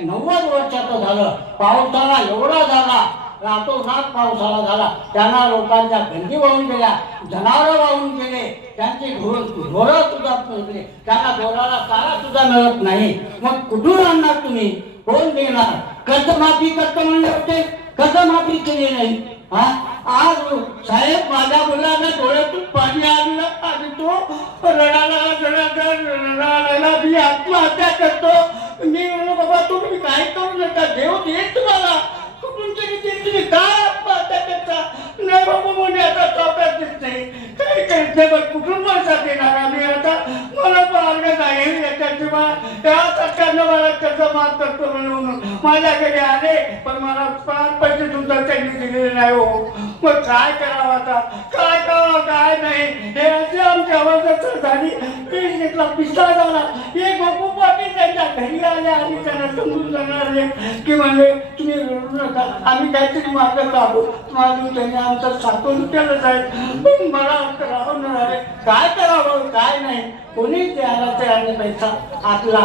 90 वर्षाचं झालं. पावसाळा एवढा झाला, रातोरात पावसाळा झाला, त्यांना लोकांच्या गंजी वाहून गेल्या, जनावरं वाहून गेले, त्यांची ढोरं सुद्धा पोचले, त्यांना ढोराला चारा सुद्धा मिळत नाही. मग कुठून आणणार तुम्ही? कोण देणार? कर्जमाफी करतो म्हणले होते, कर्जमाफी केली नाही. हा, आज साहेब माझ्या मुलाला डोळ्यातून पाणी आलं आणि तो रडायला मी आत्महत्या करतो. मी म्हणलो बाबा तुम्ही काय करू नका, देव देईल तुम्हाला. कुठून तरी तुम्ही काय आत्महत्या करता? नाही बाबा म्हणे आता चौकात दिसत नाही, काय करायचं पण कुठून पैसा देणार आम्ही आता? मला मार्ग नाही याच्याची या सरकारनं मला कर्ज माफ करतो म्हणून माझ्याकडे आले, पण मला 5 पैसे सुद्धा त्यांनी दिलेले नाही. हो, मग काय करावं आता? काय करावं काय नाही, हे असे आमच्या अवस्था झाली. घेतला पिस्ता झाला. हे गोपू पाटील त्यांच्या घरी आले आणि त्यांना समजून सांगणारे की म्हणजे तुम्ही रडू नका, आम्ही काहीतरी मार्ग काढू. माझून त्यांनी आमचं साठवून केलं साहेब, पण मला राहून काय करावं काय नाही, कोणीच द्यायला तयार नाही पैसा आपला.